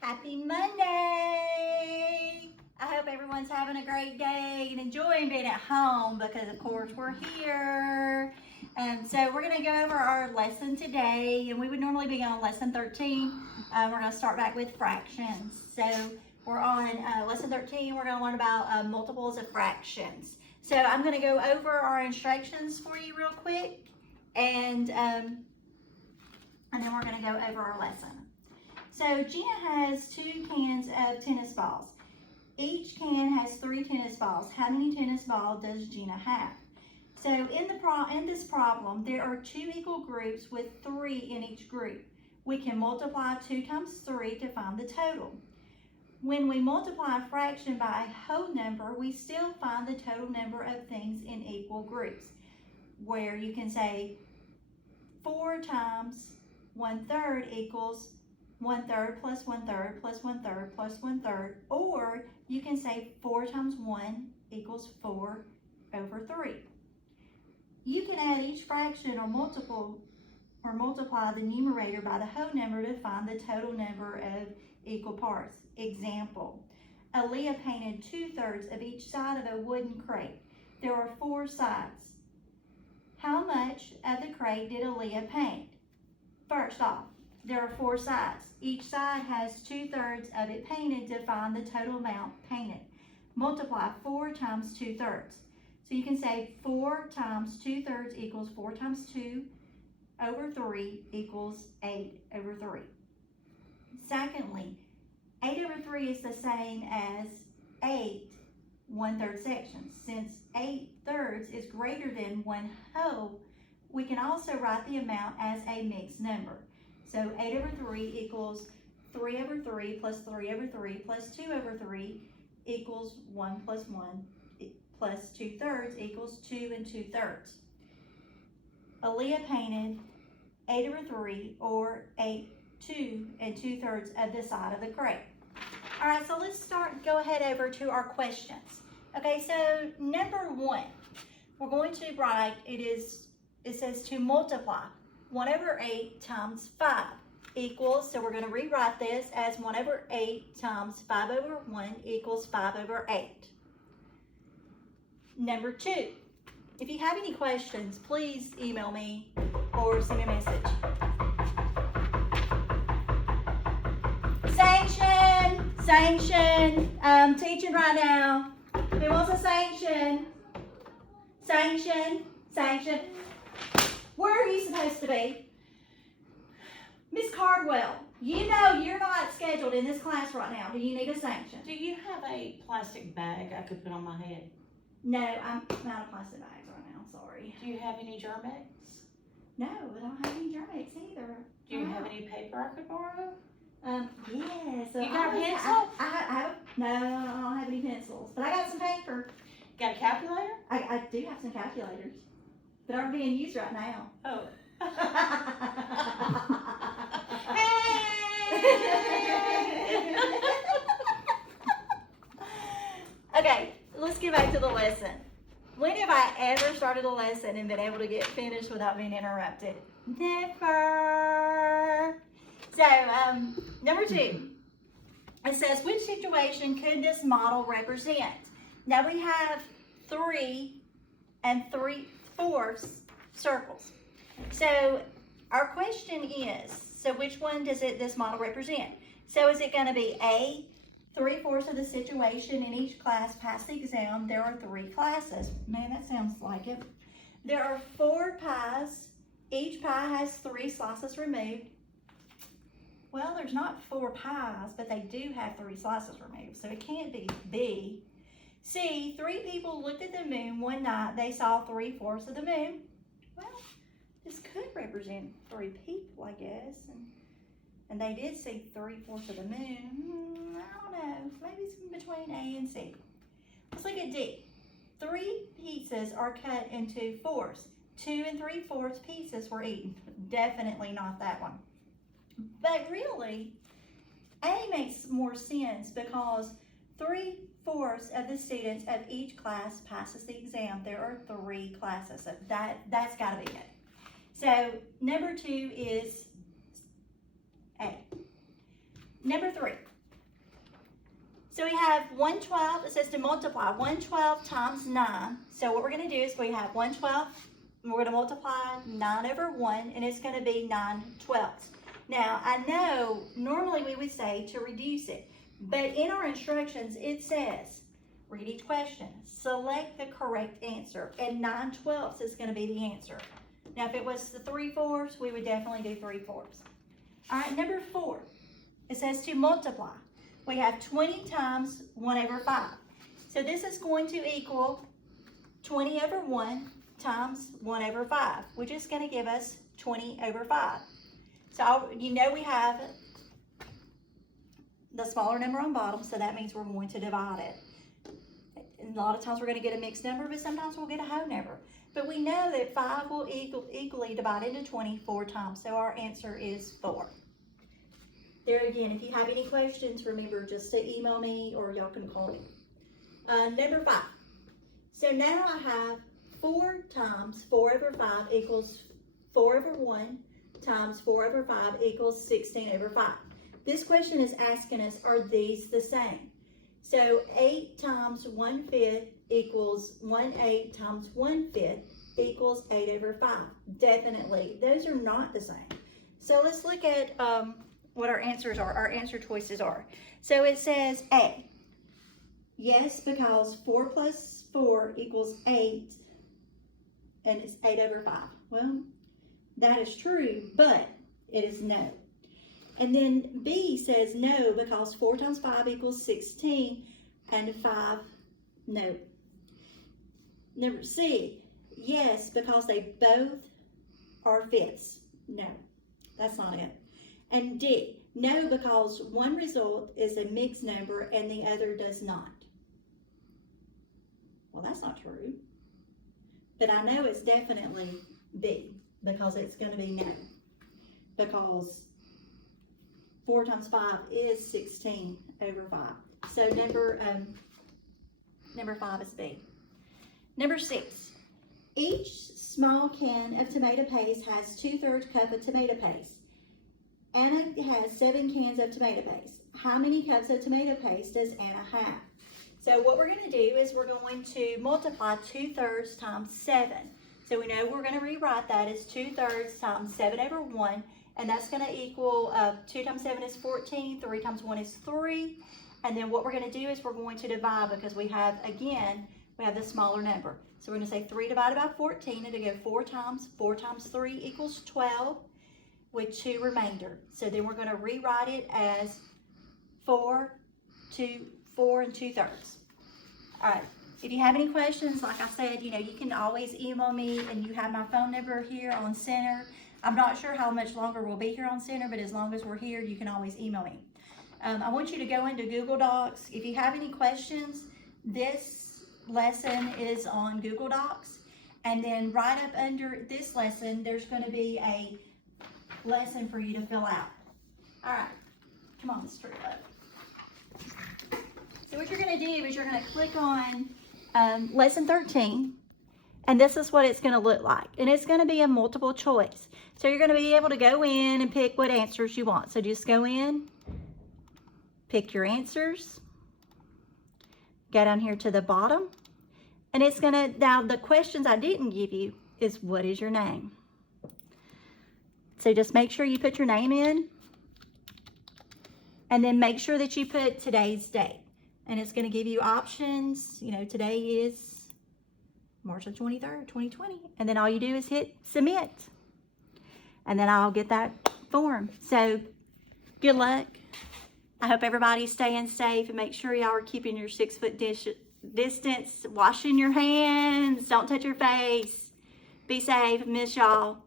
Happy Monday! I hope everyone's having a great day and enjoying being at home because, of course, we're here. So we're going to go over our lesson today, and we would normally be on lesson 13. We're going to start back with fractions. So we're on lesson 13. We're going to learn about multiples of fractions. So I'm going to go over our instructions for you real quick, and then we're going to go over our lesson. So Gina has 2 cans of tennis balls. Each can has 3 tennis balls. How many tennis balls does Gina have? So in this problem, there are 2 equal groups with 3 in each group. We can multiply 2 times 3 to find the total. When we multiply a fraction by a whole number, we still find the total number of things in equal groups, where you can say 4 times 1/3 equals 1/3 plus 1/3 plus 1/3 plus 1/3, or you can say 4 times 1 equals 4 over 3. You can add each fraction or multiply the numerator by the whole number to find the total number of equal parts. Example, Aaliyah painted 2/3 of each side of a wooden crate. There are 4 sides. How much of the crate did Aaliyah paint? First off, there are 4 sides. Each side has 2/3 of it painted to find the total amount painted. Multiply 4 times 2/3. So you can say 4 times 2/3 equals 4 times 2 over 3 equals 8 over 3. Secondly, 8 over 3 is the same as 8 1/3 sections. Since 8/3 is greater than 1 whole, we can also write the amount as a mixed number. So 8 over 3 equals 3 over 3 plus 3 over 3 plus 2 over 3 equals 1 plus 1 plus 2/3 equals 2 and 2/3. Aaliyah painted 8 over 3 or 2 and 2/3 of the side of the crate. All right, so let's go ahead over to our questions. Okay, so number 1, we're going to write, it says to multiply 1 over 8 times 5 equals, so we're going to rewrite this as 1 over 8 times 5 over 1 equals 5 over 8. Number 2, if you have any questions, please email me or send me a message. Sanction, teaching right now. Who wants a sanction? Sanction. Where are you supposed to be? Miss Cardwell, you know you're not scheduled in this class right now. Do you need a sanction? Do you have a plastic bag I could put on my head? No, I'm out of plastic bags right now, sorry. Do you have any Germex? No, I don't have any Germex either. Do you have any paper I could borrow? Yes. You got a pencil? No, I don't have any pencils, but I got some paper. Got a calculator? I do have some calculators, but aren't being used right now. Oh. Okay, let's get back to the lesson. When have I ever started a lesson and been able to get finished without being interrupted? Never. So, number 2, it says, which situation could this model represent? Now we have 3 and 3/4 circles. So our question is, so which one does this model represent? So is it going to be A, 3/4 of the situation in each class pass the exam? There are 3 classes. Man, that sounds like it. There are 4 pies. Each pie has 3 slices removed. Well, there's not 4 pies, but they do have 3 slices removed, so it can't be B. C, 3 people looked at the moon one night. They saw 3/4 of the moon. Well, this could represent 3 people, I guess, and they did see 3/4 of the moon. I don't know, maybe it's between A and C. Let's look at D. 3 pizzas are cut into 4s. 2 and 3/4 pieces were eaten. Definitely not that one. But really, A makes more sense because 3/4 of the students of each class passes the exam. There are 3 classes, so that's got to be it. So number 2 is A. Number 3, So we have 1/12, it says to multiply 1/12 times 9. So what we're going to do is we have 1/12, and we're going to multiply 9 over 1, and it's going to be 9/12. Now, I know normally we would say to reduce it, but in our instructions it says, read each question, select the correct answer, and 9/12 is going to be the answer. Now, if it was the 3/4, we would definitely do 3/4. All right, number 4, it says to multiply. We have 20 times 1 over 5. So this is going to equal 20 over 1 times 1 over 5, which is going to give us 20 over 5. So you know we have the smaller number on bottom, so that means we're going to divide it. And a lot of times we're going to get a mixed number, but sometimes we'll get a whole number. But we know that 5 will equally divide into 20 4 times, so our answer is 4. There again, if you have any questions, remember just to email me or y'all can call me. Number 5. So now I have 4 times 4 over 5 equals 4 over 1 times 4 over 5 equals 16 over 5. This question is asking us, are these the same? So 8 times 1/5 equals 1/8 times 1/5 equals 8 over 5. Definitely, those are not the same. So let's look at what our answers are, our answer choices are. So it says A. Yes, because 4 plus 4 equals 8, and it's 8 over 5. Well, that is true, but it is no. And then B says no, because 4 times 5 equals 16, and 5, no. Number C, yes, because they both are fifths. No, that's not it. And D, no, because one result is a mixed number and the other does not. Well, that's not true. But I know it's definitely B, because it's going to be no. Because 4 times 5 is 16 over 5. So number 5 is B. Number 6. Each small can of tomato paste has 2/3 cup of tomato paste. Anna has 7 cans of tomato paste. How many cups of tomato paste does Anna have? So what we're going to do is we're going to multiply 2/3 times 7. So we know we're going to rewrite that as 2/3 times 7 over 1. And that's going to equal 2 times 7 is 14, 3 times 1 is 3. And then what we're going to do is we're going to divide, because we have, again, we have the smaller number. So we're going to say 3 divided by 14, and to go 4 times 3 equals 12 with 2 remainder. So then we're going to rewrite it as 4 and 2/3. All right. If you have any questions, like I said, you can always email me, and you have my phone number here on center. I'm not sure how much longer we'll be here on center, but as long as we're here, you can always email me. I want you to go into Google Docs. If you have any questions, this lesson is on Google Docs. And then right up under this lesson, there's going to be a lesson for you to fill out. All right. Come on, Mr. Up. So what you're going to do is you're going to click on lesson 13. And this is what it's going to look like. And it's going to be a multiple choice. So you're going to be able to go in and pick what answers you want. So just go in, pick your answers, go down here to the bottom. And it's going to, now the questions I didn't give you is, what is your name? So just make sure you put your name in. And then make sure that you put today's date. And it's going to give you options. Today is March the 23rd, 2020. And then all you do is hit submit. And then I'll get that form. So good luck. I hope everybody's staying safe, and make sure y'all are keeping your 6-foot distance, washing your hands, don't touch your face. Be safe. Miss y'all.